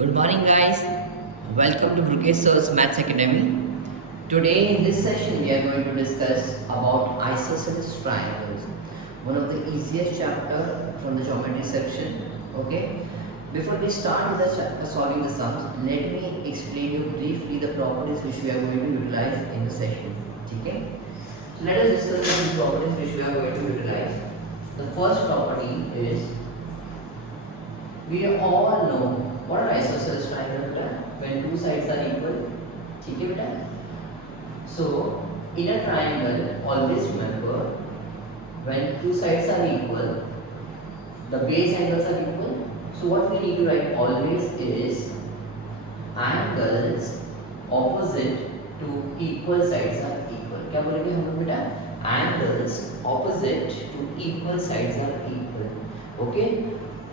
Good morning, guys. Welcome to Mukesh Sir's Maths Academy. Today, in this session, we are going to discuss about isosceles triangles, one of the easiest chapter from the geometry section. Okay. Before we start with solving the sums, let me explain you briefly the properties which we are going to utilize in the session. Okay. So let us discuss the properties which we are going to utilize. The first property is we all know what are isosceles triangles when two sides are equal. ठीक है बेटा. So in a triangle, always remember when two sides are equal, the base angles are equal. So what we need to write always is angles opposite to equal sides are equal. क्या बोलेंगे हम लोग बेटा? Angles opposite to equal sides are equal. Okay.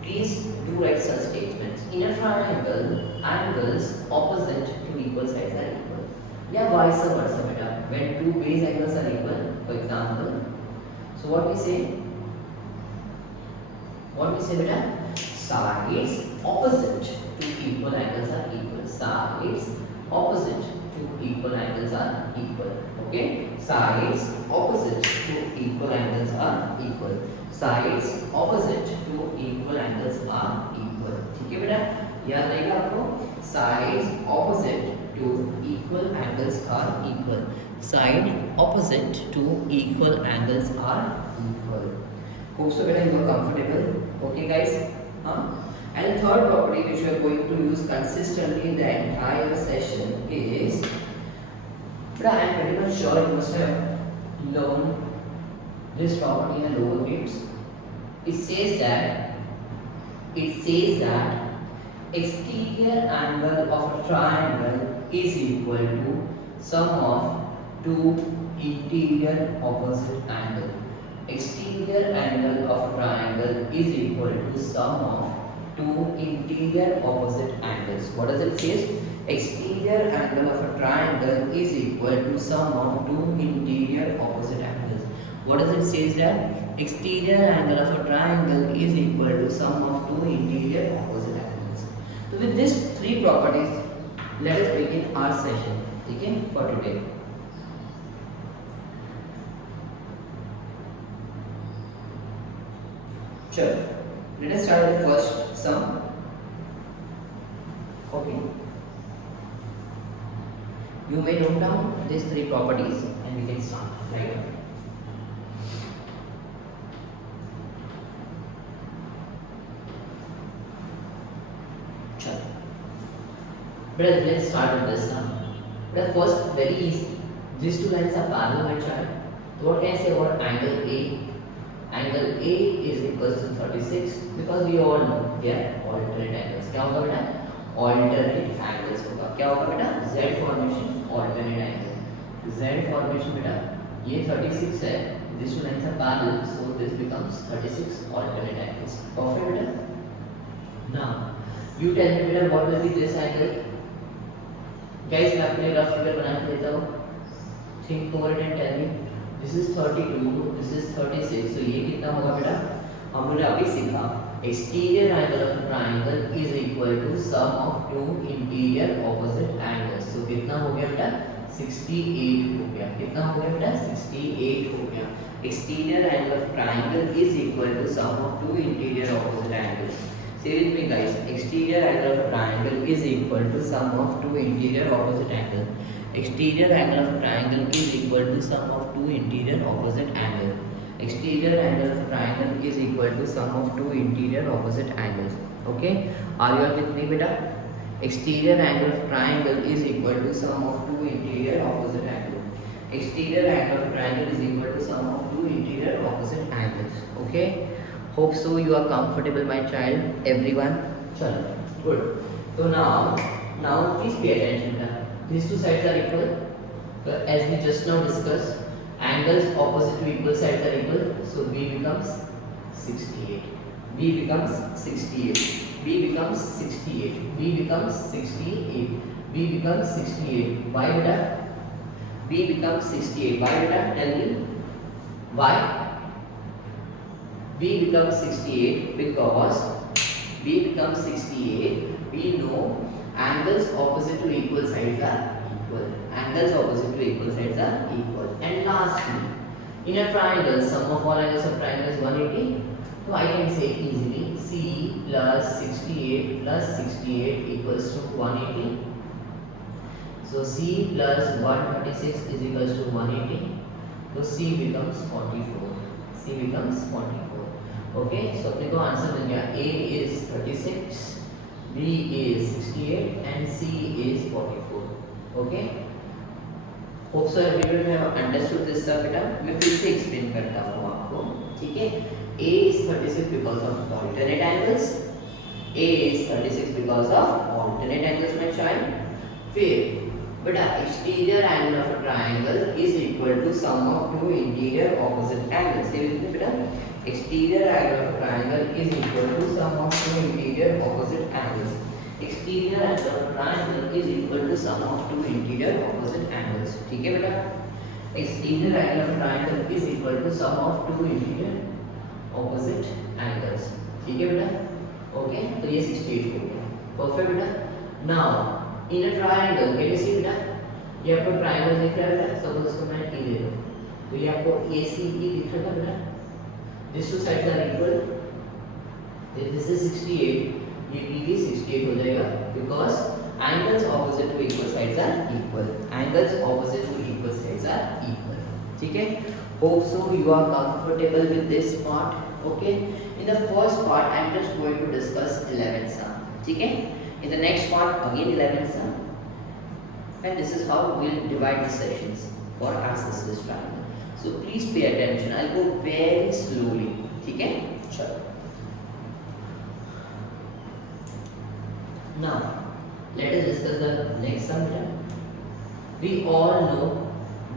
Please do write such statements. In a triangle, angles opposite to equal sides are equal. Yeah, vice versa, beta. When two base angles are equal, for example, so what we say? What we say, beta? Sides opposite to equal angles are equal. Sides opposite to equal angles are equal. Okay? Sides opposite to equal angles are equal. Sides opposite to equal angles are equal. ठीक है बेटा, याद रहेगा आपको. Sides opposite to equal angles are equal. Side opposite to equal angles are equal. Hope so बेटा you are comfortable. Okay guys. And the third property which we are going to use consistently in the entire session is, but I am pretty much sure you must have learned this property in the lower grades. It says that exterior angle of a triangle is equal to sum of two interior opposite angle. Exterior angle of a triangle is equal to sum of two interior opposite angles. What does it say? Exterior angle of a triangle is equal to sum of two interior opposite angles. What does it say there? Exterior angle of a triangle is equal to sum of two interior opposite angles. So with these three properties, let us begin our session. Okay, for today. Sure. Let us start with the first sum. Okay. You may note down these three properties and we can start right away. Sure. But let's start with this sum. But first, very easy. These two lines are parallel, my child. So what can I say about angle A? Angle A is equal to 36 because we all know they are alternate angles. क्या होगा बेटा? Alternate angles होगा. क्या होगा बेटा? Z formation alternate angle. Z formation बेटा ये 36 है. These two lines are parallel, so this becomes 36 alternate angles. Perfect बेटा. Now you tell me बेटा what will be this angle? Guys मैं अपने रफ फिगर बना के देता हूँ. Think over it and tell me. This is 32, this is 36. So ये कितना होगा बेटा? हमने अभी सीखा. Exterior angle of a triangle is equal to sum of two interior opposite angles. So कितना हो गया बेटा? 68 हो गया. कितना हो गया बेटा? 68 हो गया. Exterior angle of triangle is equal to sum of two interior opposite angles. Say with me guys. Exterior angle of a triangle is equal to sum of two interior opposite angles. Exterior angle of a triangle is equal to sum of two interior opposite angles. Exterior angle of a triangle is equal to sum of two interior opposite angles. Okay, are you all with me beta? Exterior angle of triangle is equal to sum of two interior opposite angles. Exterior angle of triangle is equal to sum of two interior opposite angles. Okay, hope so you are comfortable my child. Everyone, chalo, good. So now please pay attention beta. These two sides are equal. As we just now discussed, angles opposite to equal sides are equal. So B becomes 68. B becomes 68. B becomes 68. B becomes 68. B becomes 68. Why beta? B becomes 68. Why beta? Tell me. Why? B becomes 68 because B becomes 68. We know angles opposite to equal sides are equal. Angles opposite to equal sides are equal. And lastly, in a triangle, sum of all angles of triangle is 180. So I can say easily C plus 68 equals to 180. So C plus 136 is equals to 180. So C becomes 44. C becomes 44. Okay, so अपने को answer मिल गया. A is 36, B is 68 and C is 44. Okay. Hope so everyone have understood this stuff. बेटा मैं फिर से explain करता हूँ आपको. ठीक है. A is 36 because of alternate angles. A is 36 because of alternate angles my child. फिर बेटा exterior angle of a triangle is equal to sum of two interior opposite angles. Say with me बेटा. Exterior angle of a triangle is equal to sum of two interior opposite angles. Exterior angle of a triangle is equal to sum of two interior opposite angles. ठीक है बेटा. Exterior angle of a triangle is equal to sum of two interior opposite angles. ठीक है बेटा. Okay, तो ये 68 हो गया. परफेक्ट बेटा. Now in a triangle can you see बेटा, ये आपको ट्रायंगल दिख रहा है बेटा. सपोज इसको मैं टी ले लूं तो ये आपको ACE दिख रहा है बेटा. This two sides are equal. This is 68, ये B भी 68 हो जाएगा because angles opposite to equal sides are equal. Angles opposite to equal sides are equal. ठीक है. Hope so you are comfortable with this part. Okay, in the first part I am just going to discuss 11th sum. ठीक है. In the next part again 11th sum, and this is how we will divide the sessions for isosceles triangle. So please pay attention. I'll go very slowly. ठीक है. चलो. Now let us discuss the next sum. We all know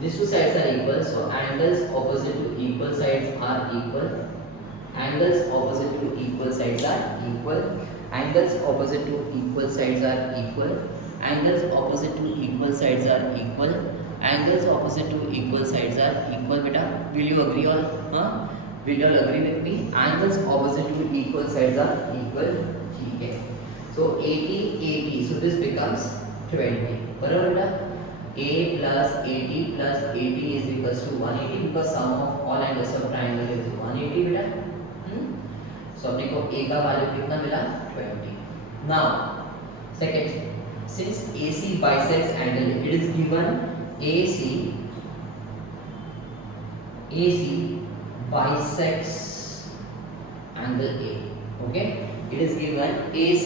these two sides are equal, so angles opposite to equal sides are equal. Angles opposite to equal sides are equal. Angles opposite to equal sides are equal. Angles opposite to equal sides are equal. Angles opposite to equal sides are equal. Beta, will you agree all? Will you all agree with me? Angles opposite to equal sides are equal. ठीक है. So 80. So this becomes 20. बराबर बेटा. A plus 80 is equals to 180 because sum of all angles of triangle is 180 बेटा. So अपने को A का value कितना मिला? 20. Now second, since AC bisects angle, it is given AC bisects angle A. Okay, it is given AC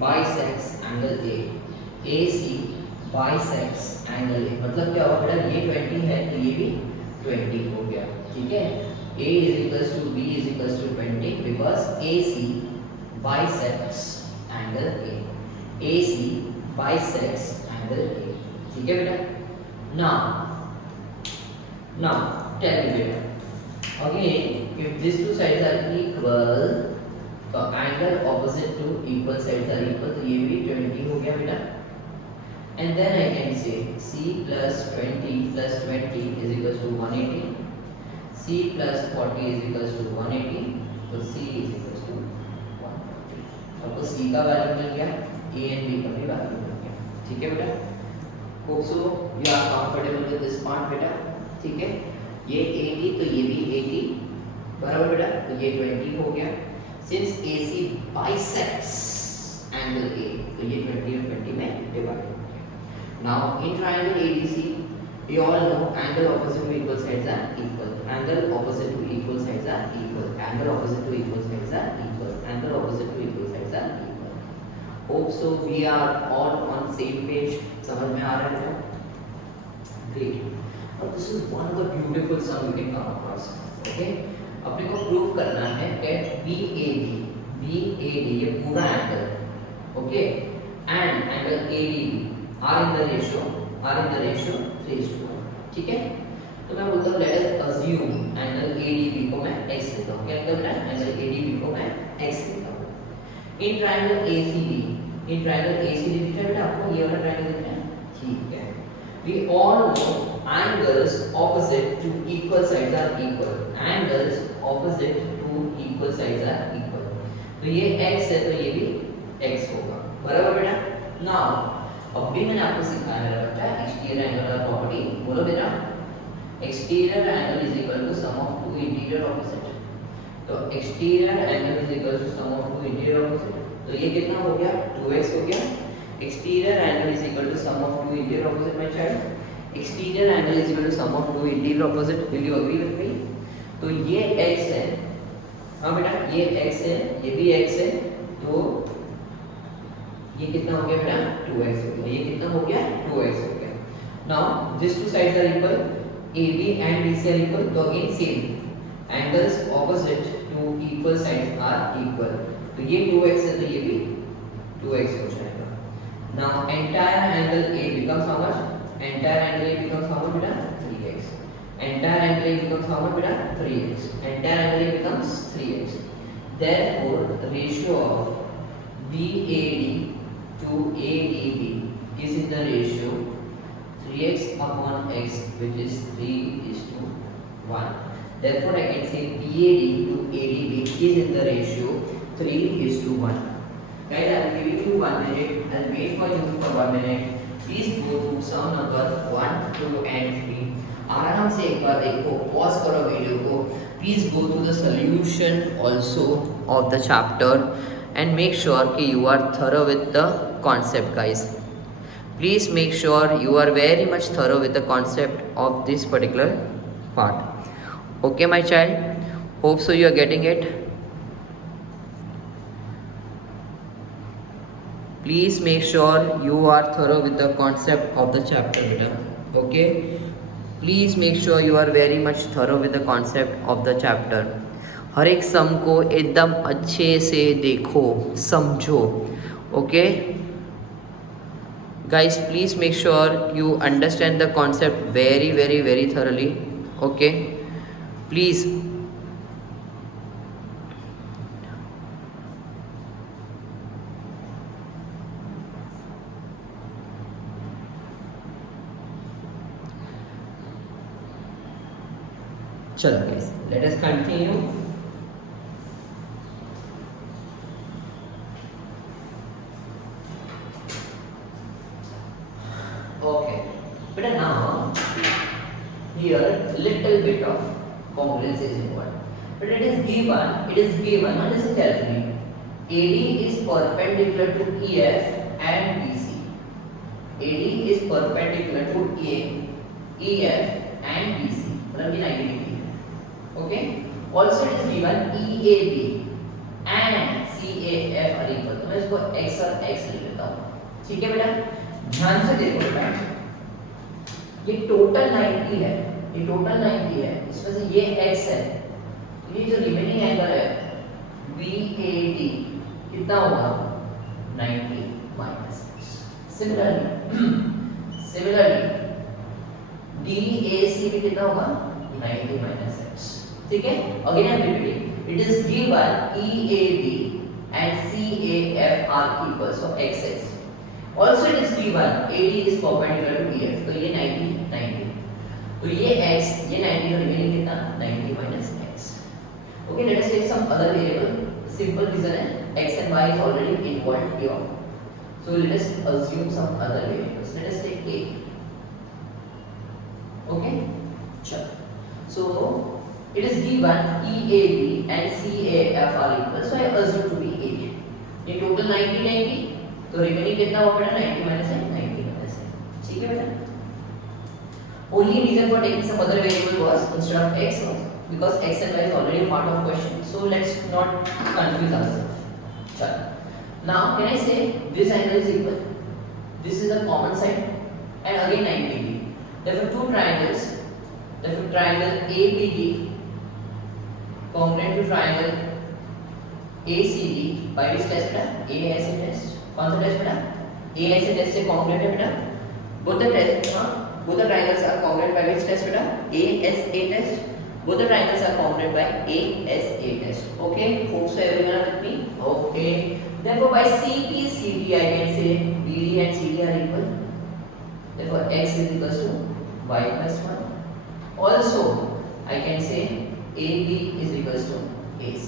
bisects angle A. AC bisects angle A. मतलब क्या होगा बेटा, ये 20 है तो ये भी 20 हो गया. ठीक है. A is equals to B is equals to 20 because AC bisects angle A. AC bisects angle A. ठीक है बेटा. Now tell me बेटा. Again, if these two sides are equal, तो angle opposite to equal sides are equal, तो ये भी 20 हो गया बेटा. And then I can say C plus 20 is equals to 180. C plus 40 is equals to 180. तो C is equals to 140. आपको C का वैल्यू मिल गया, A and B का भी वैल्यू मिल गया. ठीक है बेटा. Hope so you are comfortable with this part बेटा. ठीक है. ये 80 तो ये भी 80 बराबर बेटा. तो ये 20 हो गया. Since AC bisects angle A, तो ये 20 और 20 में डिवाइड हो गया. Now in triangle ABC, we all know angle opposite to equal sides are equal. Angle opposite to equal sides are equal. Angle opposite to equal sides are equal. Angle opposite to equal sides are equal. Hope so we are all on same page. समझ में आ रहा है? Great. Now this is one of the beautiful sum you can come across. Okay? अपने को prove करना है कि BAD ये पूरा angle, okay, and angle ADB are in the ratio 3:1. ठीक है. तो मैं बोलता हूँ let us assume angle ADB को मैं x लेता हूँ. क्या करना है? angle ADB को मैं x लेता हूँ. In triangle ACD दिख रहा है बेटा आपको, ये वाला ट्रायंगल दिख रहा है. ठीक है. We all know angles opposite to equal sides are equal. Angles opposite to equal sides are equal. तो ये x है तो ये भी x होगा, बराबर बेटा। नाउ अब भी मैंने आपको सिखाया मेरा बच्चा एक्सटीरियर एंगल का प्रॉपर्टी, बोलो बेटा। Exterior angle is equal to sum of two interior opposite. तो exterior angle is equal to sum of two interior opposite, तो ये कितना हो गया 2x हो गया। Exterior angle is equal to sum of two interior opposite my child. Exterior angle is equal to sum of two interior opposite, will you agree with me? तो ये x है, हाँ बेटा ये x है, ये भी x है, तो ये कितना हो गया बेटा 2x हो गया, ये कितना हो गया 2x हो गया। Now this two sides are equal, AB and BC are equal, तो again same angles opposite to equal sides are equal, तो ये 2x है तो ये भी 2x हो जाएगा। Now entire angle A becomes how much? Entire angle A becomes how much बेटा 3x. Entire angle A becomes how much बेटा 3x. Entire angle A becomes 3x. Therefore the ratio of BAD to ADB is in the ratio 3x upon x, which is 3:1. Therefore I can say BAD to ADB is in the ratio 3:1. Guys, I am giving you 1 minute. I'll wait for you for 1 minute. Please go through sum number 1, 2 and 3. आराम से एक बार देखो, pause करो video को. Please go through the solution also of the chapter and make sure कि you are thorough with the concept, guys. Please make sure you are very much thorough with the concept of this particular part. Okay, my child. Hope so you are getting it. Please make sure you are thorough with the concept of the chapter, beta. Okay. Please make sure you are very much thorough with the concept of the chapter. हर एक सम को एकदम अच्छे से देखो, समझो. Okay. Guys, please make sure you understand the concept very, very, very thoroughly. Okay. Please. चलो guys, let us continue. Okay, but now here little bit of congruence is involved. But it is given. Now listen carefully. AD is perpendicular to EF and BC. AD is perpendicular to EF and BC. मतलब ये 90 degree. Okay. Also it is given EAB and CAF are equal. तो मैं इसको x और x लिख लेता हूँ. ठीक है बेटा, ध्यान से देखो बेटा, ये टोटल 90 है, ये टोटल 90 है, इसमें से ये x है, ये जो रिमेनिंग एंगल है BAD कितना होगा 90 माइनस. सिमिलरली DAC भी कितना होगा 90 माइनस x. ठीक है, again I am repeating, it is given EAB and CAF are equal, so xx. Also it is given AD is perpendicular to EF, तो ये 90, तो ये x, ये 90 का रिमेनिंग कितना 90 minus x. Okay, let us take some other variable. Simple reason है, x and y is already involved here, so let us assume some other variables. Let us take a. Okay, sure. So it is given EAB and CAF are equal, so I assume to be 80. ये total 90, तो remaining कितना होगा बेटा 90 minus है 90 minus है. ठीक है बेटा. Only reason for taking some other variable was instead of x was because x and y is already part of question, so let's not confuse ourselves. Chalo. Now can I say this angle is equal, this is the common side and again 90 degree. Therefore two triangles, therefore triangle ABD congruent to triangle ACD by which test बेटा AIC test. कौन सा test बेटा AIC test से congruent है बेटा. both the test both the triangles are congruent by which test बेटा ASA test. both the triangles are congruent by ASA test. Okay, hope so everyone are with me. Okay, therefore by CP CD I can say BD and CD are equal, therefore x is equals to y plus 1. Also I can say AB is equals to AC.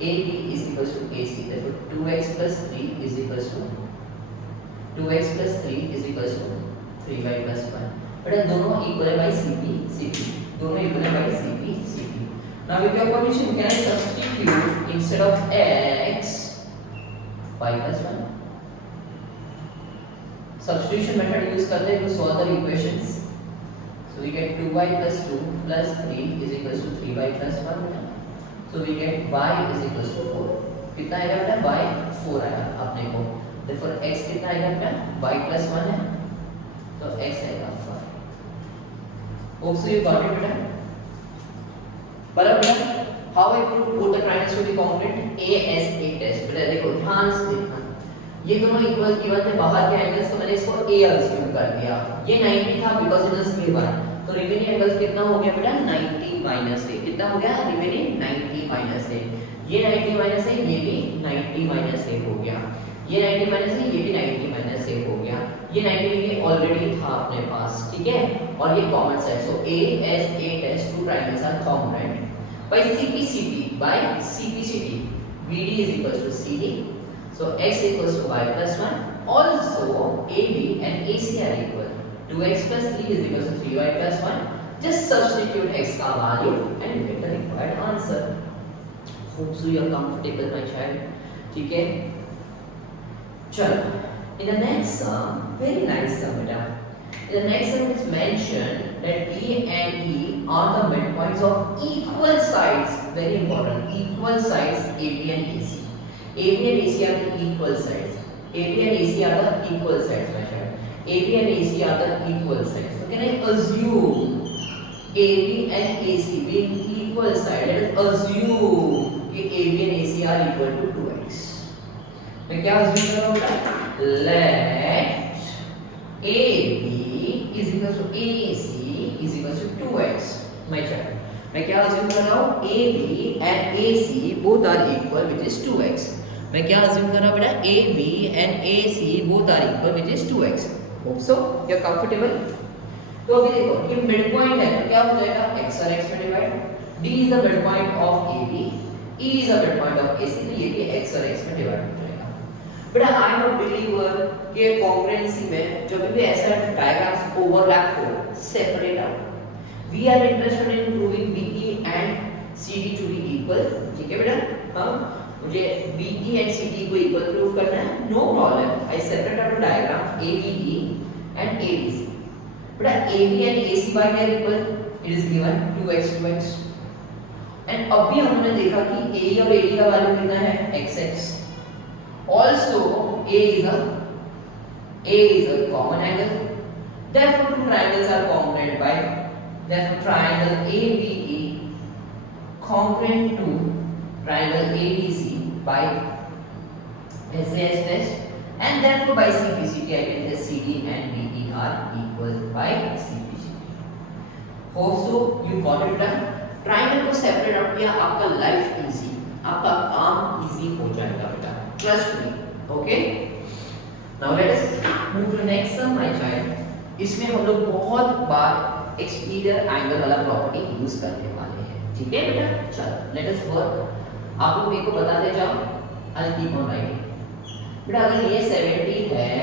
AB is equals to AC. Therefore 2x plus 3 is equals to 2x plus 3 is equals to 3y plus 1. बेटा दोनों equal है bye CP दोनों equal है bye CP. Now with your permission can I substitute instead of x y plus 1. Substitution method use करते हैं to solve the equations. So we get 2y plus 2 plus 3 is equals to 3y plus 1 बेटा. So we get y is equals to 4. कितना आएगा बेटा y 4 आएगा अपने को. Therefore x कितना आएगा बेटा y plus 1 है तो x आएगा 4. Hope so you got it बेटा. बराबर बेटा. How I prove both the triangles to be congruent? ASA test. बेटा देखो ध्यान से देखना. ये दोनों इक्वल गिवन थे बाहर के एंगल्स तो मैंने इसको a अज्यूम कर दिया. ये 90 था बिकॉज़ इट इज गिवन. तो रिमेनिंग एंगल्स कितना हो गया बेटा 90 माइनस a. कितना हो गया रिमेनिंग 90 माइनस a. ये 90 माइनस a ये भी 90 माइनस a हो गया. ये 90 माइनस a ये भी 90 माइनस a हो गया. ये 90 डिग्री ऑलरेडी था अपने पास. ठीक है और ये common side. So ASA test two triangles are congruent by CPCT. BD is equals to CD. So x equals to y plus 1. Also AB and AC are equal. 2x plus 3 is equals to 3y plus 1. Just substitute x का value and you get the required answer. Hope so you are comfortable my child. ठीक है चलो. In the next sum, very nice sum बेटा. In the next sum it is mentioned that A and E are the midpoints of equal sides. Very important. Equal sides AB and AC. AB and AC are the equal sides. AB and AC are the equal sides my child. AB and AC are the equal sides. So can I assume AB and AC being equal side? Let us assume कि AB and AC are equal to 2x. मैं क्या assume कर रहा हूँ बेटा? Let AB is equal to AC is equal to 2x. My child. मैं क्या assume कर रहा हूँ? AB and AC both are equal, which is 2x. मैं क्या assume कर रहा हूँ बेटा? AB and AC both are equal, which is 2x. Hope so you are comfortable. तो अभी देखो कि मिड पॉइंट है तो क्या हो जाएगा x और x में divide. D is the midpoint of AB, E is the midpoint of AC, तो ये भी x और x में डिवाइड हो जाएगा. बेटा आई एम अ बिलीवर कि कॉन्ग्रुएंसी में जब भी ऐसा डायग्राम्स ओवरलैप हो separate out. We are interested in proving BE and CD to be equal. ठीक है बेटा. हाँ मुझे BE and CD को इक्वल प्रूव करना है. No problem. I separate out diagram ABE and ABC. बेटा AB and AC by their equal it is given 2x 2x. And अभी हमने देखा कि AE और AD का वैल्यू कितना है xx. Also A is a common angle. Therefore two triangles are congruent by. Therefore triangle ABE congruent to triangle ABC by SAS test, and therefore by CPCT I can say CD and BE are equal by CPCT. Hope so you got it done. Triangle को separate out किया आपका life easy, आपका काम easy हो जाएगा बेटा. Trust me. Okay now let us move to next sum my child. इसमें हम लोग बहुत बार एक्सटीरियर एंगल वाला प्रॉपर्टी यूज करने वाले हैं. ठीक है बेटा. चलो लेट अस वर्क. आप लोग मेरे को बताते जाओ. I keep on writing. बेटा अगर ये 70 है,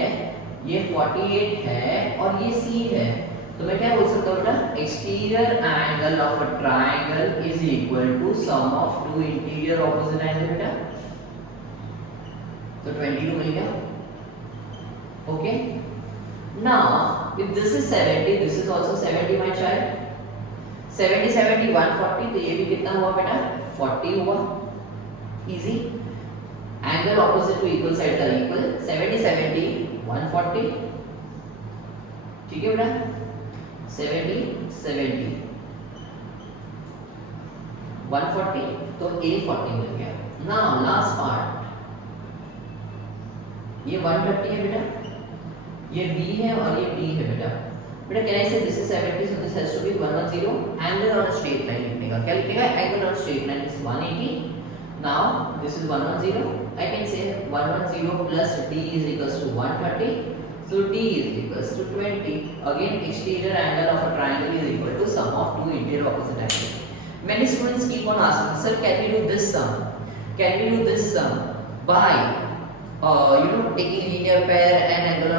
ये 48 है और ये C है तो मैं क्या बोल सकता हूँ बेटा? Exterior angle of a triangle is equal to sum of two interior opposite angle बेटा. तो 22 मिल गया. Okay now if this is 70 this is also 70 my child. 70 70 140 तो ये भी कितना हुआ बेटा? 40 हुआ. Easy. Angle opposite to equal sides are equal. 70 70 140. ठीक है बेटा. 70 70 140 तो A 40 मिल गया. Now last part. ये 130 है बेटा, ये B है और ये D है बेटा. बेटा can I say this is 70 so this has to be 110. Angle on a straight line लिखने का क्या लिखेगा? Angle on a straight line is 180. Now this is 110. I can say 110 plus D is equals to 130. So D is equals to 20. Again, exterior angle of a triangle is equal to sum of two interior opposite angles. Many students keep on asking, sir, can we do this sum? Can we do this sum by taking linear pair and angle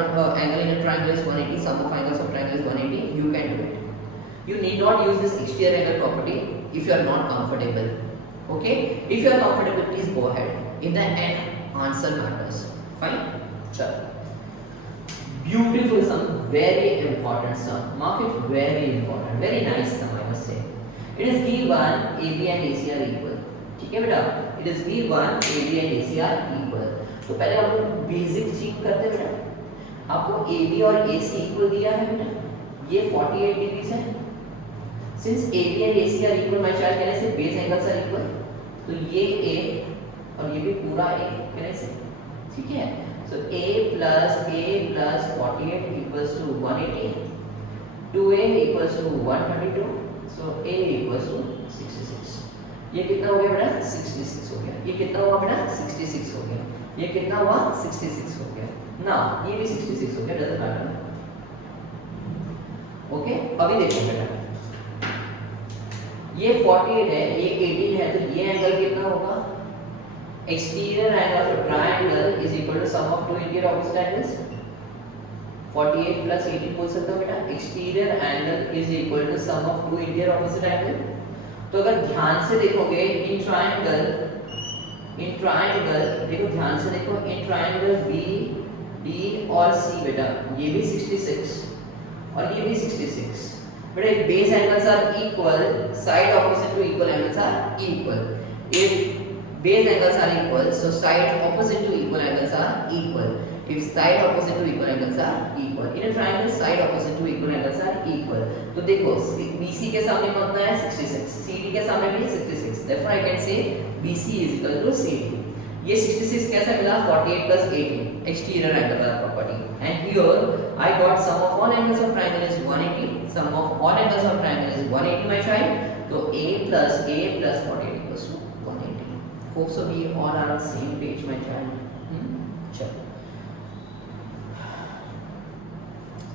in a triangle is 180, sum of angles of triangle is 180? You can do it. You need not use this exterior angle property if you are not comfortable. Okay, if you are comfortable, please go ahead. In the end, answer matters. Fine. Chalo. Beautiful sum, very important sum. Mark it, very important, very nice sum, I must say. It is given AB and AC are equal. ठीक है बेटा, it is given AB and AC are equal. तो पहले हम लोग basic चीज करते हैं बेटा. आपको AB और AC इक्वल दिया है बेटा. ये 48 डिग्री है. Since AB and AC are equal, my child, can I say base angles are equal? तो ये A और ये भी पूरा A, can I say? ठीक है. So A plus 48 equals to 180. 2A equals to 132. So A equals to 66. ये कितना हो गया बेटा? 66 हो गया. ये कितना हुआ बेटा? 66 हो गया. ये कितना हुआ? 66 हो गया. ना ये भी 66 हो गया. Doesn't matter. ओके, अभी देखो बेटा, ये 48 है, ये 18 है, तो ये एंगल कितना होगा? Exterior angle of a triangle is equal to sum of two interior opposite angles. 48 plus 18 बोल सकते हो बेटा. Exterior angle is equal to sum of two interior opposite angle. तो अगर ध्यान से देखोगे in triangle देखो, ध्यान से देखो, in triangle B, D और C बेटा, ये भी 66 और ये भी 66. बेटा if base angles are equal, side opposite to equal angles are equal. If base angles are equal, so side opposite to equal angles are equal. If side opposite to equal angles are equal, in a triangle side opposite to equal angles are equal. तो देखो BC के सामने कितना है? 66. CD के सामने भी 66. Therefore I can say BC is equal to CD. ये 66 कैसा मिला? 48 plus 18. Exterior angle वाला property. And here I got sum of all angles of triangle is 180. Sum of all angles of triangle is 180, my child. तो A plus 48 equals to 180. Hope so we all are on the same page, my child. Chalo.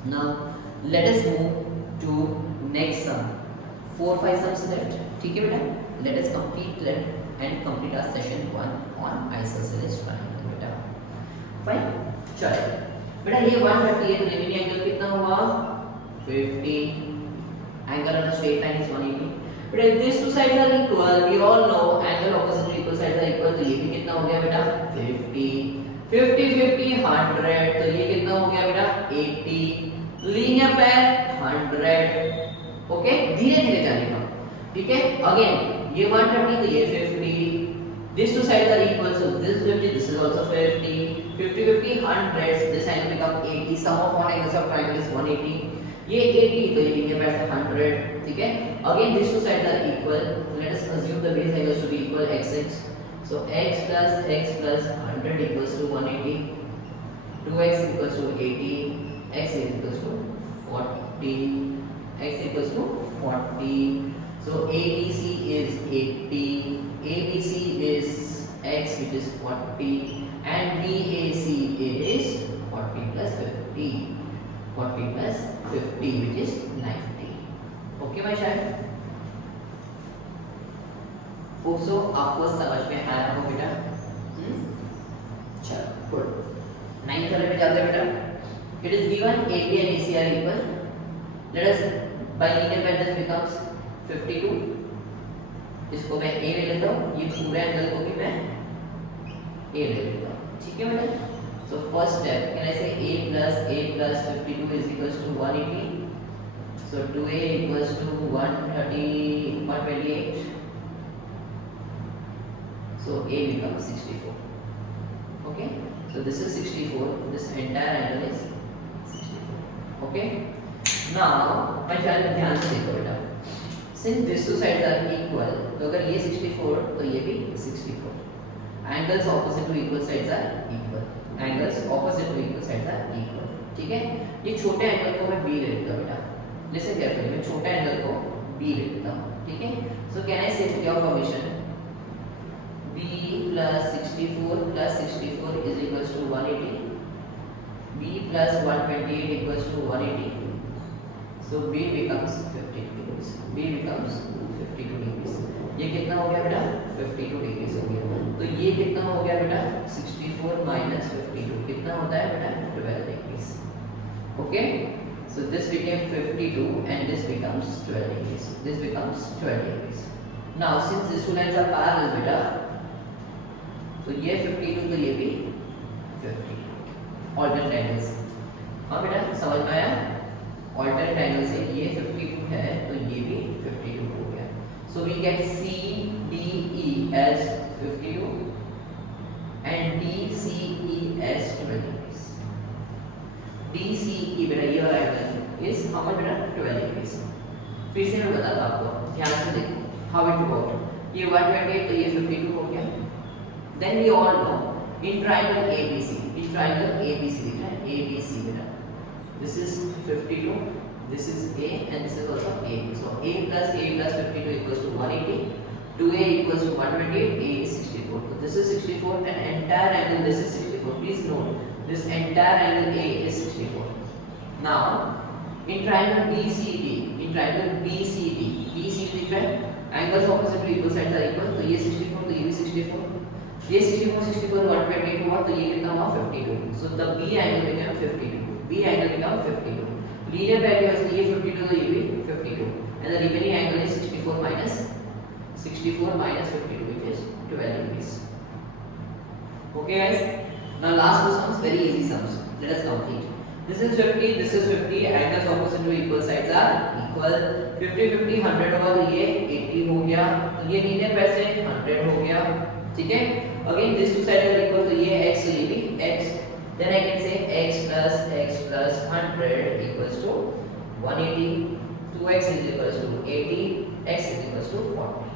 Now let us move to next sum. 4-5 sums left. ठीक है बेटा. Let us complete our session 1 on isosceles triangle बेटा. Fine. चलो बेटा, ये 130 है, तो remaining angle कितना हुआ? 50. Angle on a straight line is 180. But if these two sides are equal, we all know angle opposite to equal sides are equal, तो ये भी कितना हो गया बेटा? 50. 100, तो ये कितना हो गया बेटा? 80. Linear pair 100. ओके, धीरे धीरे जानेगा. ठीक है. अगेन ये 130, तो ये 50. These two sides are equal, so this is 50, this is also 50. 50, 100, so this angle becomes 80. Sum of all angles of triangle is 180. ये 80, तो ये लीनियर पेयर से 100. ठीक है. Again these two sides are equal. Let us assume the base angles to be equal, x. So x plus 100 equals to 180. 2x equals to 80. X is equals to 40. X equals to 40. So ABC is 80. ABC is x, which is 40, and BAC is 40 plus 50. 40 plus 50, which is 90. Okay, my child. Hope so आपको समझ में आया हो बेटा. चलो, good. 9th वाले पे चलते हैं बेटा. It is given AB and AC are equal. Let us by linear pair this becomes 52. इसको मैं A ले लेता हूँ, ये पूरे एंगल को भी मैं A ले लेता हूँ. ठीक है बेटा. So first step, can I say A plus 52 is equals to 180. So 2A equals to 128. So A becomes 64. Okay. So this is 64. This entire angle is 64. Okay. Now my child ध्यान से देखो बेटा. Since these two sides are equal, तो अगर ये 64 तो ये भी 64. Angles opposite to equal sides are equal. Angles opposite to equal sides are equal. ठीक है. ये छोटे एंगल को मैं B ले लेता हूँ बेटा. Listen carefully. मैं छोटे एंगल को B ले लेता हूँ. ठीक है. So can I say with your permission, B plus 64 is equals to 180. B plus 128 equals to 180. So B becomes 50 degrees. B becomes 52 degrees. ये कितना हो गया बेटा 52 डिग्री हो गया। तो ये कितना हो गया बेटा 64 माइनस 52 कितना होता है बेटा 12 degree. Okay, so this became 52 and this becomes 12 degrees. This becomes 12 degrees. Now since these two lines are parallel बेटा, तो ये 52 तो ये भी 52 alternate angles। हाँ बेटा समझ में आया, alternate angle से ये 52 है तो ये भी 52 हो गया। So we get CDE as 52 and DCE as 12 degrees। DCE बेटा ये वाला एंगल is how much बेटा 12 degrees। फिर से मैं बताता हूँ आपको, ध्यान से देखो how it worked। ये 128 तो ये 52 हो गया। Then we all know in triangle ABC, in triangle ABC लिखा है ABC बेटा, this is 52, this is A and this is also A। So A plus 52 equals to 180, 2A equals to 128, A is 64। So this is 64 and entire angle this is 64। Please note this entire angle A is 64। Now in triangle BCD, in triangle BCD, BCD लिख रहा है angles opposite to equal sides are equal, तो ये 64 तो ये भी 64, ये 64 128 हुआ तो ये कितना हुआ 52। So the B angle became 52, B angle became 52। Linear value है ये 52 तो ये भी 52 and the remaining angle is 64 minus 52 which is 12 degrees। Okay guys, now last two sums, very easy sums, let us complete। This is 50, this is 50, angles opposite to equal sides are equal। 50 50 100 हुआ तो ये 80 हो गया, तो ये linear pair से 100 हो गया, ठीक है। Again these two sides are equal तो ये x तो ये भी x, then I can say x plus 100 equals to 180, 2x is equals to 80, x is equals to 40।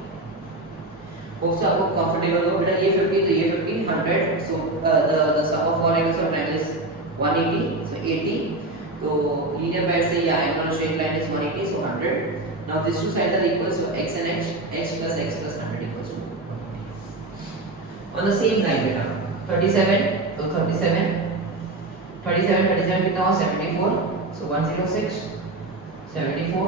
Hope से आपको कंफर्टेबल हो बेटा, ये 50 तो ये 50 100, so the sum of all angles of triangle is 180, so 80, तो linear pair से या angle of straight line is 180, so 100। Now these two sides are equal, so x and x plus 100 equals to 140। On the same line बेटा 37, तो 37 कितना हुआ 74, so 106 74।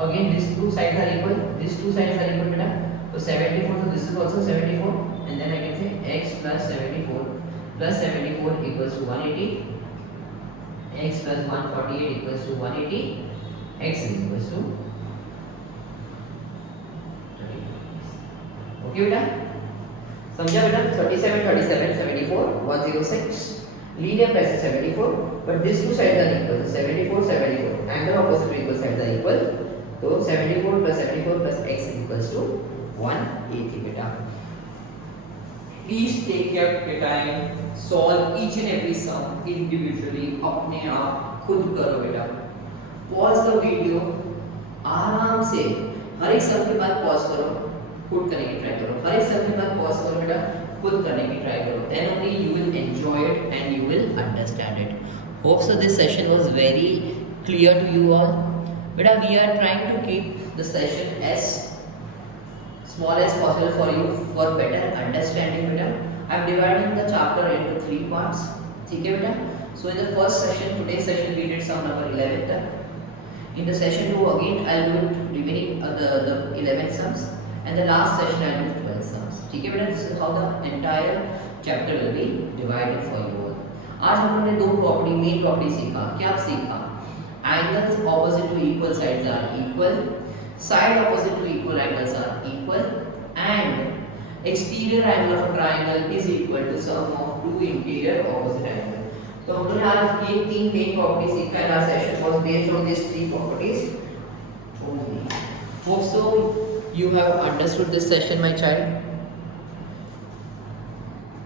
Again these two sides are equal, these two sides are equal बेटा, so 74, so this is also 74 and then I can say x plus 74 equals to 180, x plus 148 equals to 180, x is equals to 30। Okay बेटा, समझा बेटा। 37 74 106 linear pair से 74, but these two sides are equal, 74 angle opposite to equal sides are equal, तो 74 plus x is equals to 180 बेटा। Please take your time, solve each and every sum individually, अपने आप खुद करो बेटा। Pause the video, आराम से हर एक सम के बाद pause करो, खुद करने की ट्राई करो, हर एक सम के बाद pause करो बेटा, खुद करने की ट्राई करो, then only you will enjoy it and you will understand it। Hope so this session was very clear to you all। Beta, we are trying to keep the session as small as possible for you for better understanding बेटा। I am dividing the chapter into 3 parts, ठीक है बेटा। So in the first session, today's session we did sum number 11 तक। In the session 2 again I will do remaining the 11 sums and the last session I will do 12 sums, ठीक है बेटा। This is how the entire chapter will be divided for you all। आज हम लोगों ने दो property, main property सीखा। क्या सीखा? Angles opposite to equal sides are equal, side opposite to equal angles are equal, and exterior angle of a triangle is equal to sum of two interior opposite angles। तो हम लोगों ने आज ये तीन मेन प्रॉपर्टी सीखा है। Last session was based on these three properties only। Hope so you have understood this session, my child।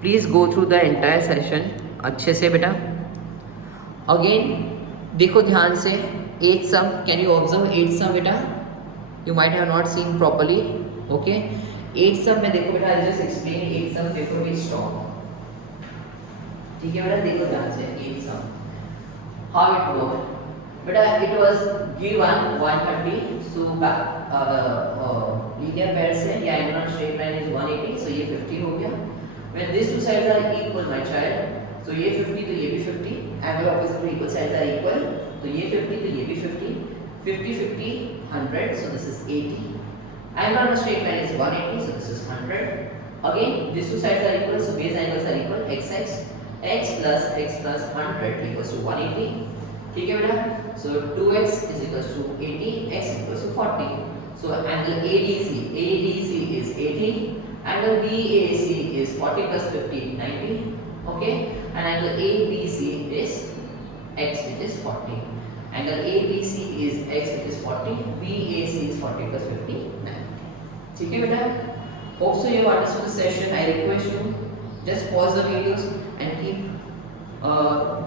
Please go through the entire session अच्छे से बेटा। Again देखो ध्यान से, 8 sum, can you observe 8 sum बेटा? You might have not seen properly, okay? 8 sum में देखो बेटा, I'll just explain 8 sum before we stop, ठीक है बेटा। देखो ध्यान से 8 sum, how it worked बेटा। It was given 130, so linear pair से या angle straight line is 180, so ये 50 हो गया। When these two sides are equal, my child, तो ये 50 तो ये भी 50, angle opposite to equal sides are equal, तो ये 50 तो ये भी 50, 50 50 100, so this is 80, Angle on a straight line is 180, so this is 100. Again, these two sides are equal, so base angles are equal. X plus 100 equals to 180. ठीक है बेटा? So 2x is equals to 80, x equals to 40. So angle ADC is 80. Angle BAC is 40 plus 50, 90. Okay, and angle ABC is x, which is 40. Angle ABC is x, which is 40. BAC is 40 plus 50, 90. ठीक है बेटा? Hope so you have understood the session. I request you just pause the videos and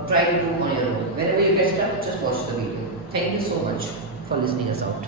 try to do on your own. Whenever you get stuck, just watch the video. Thank you so much for listening us out.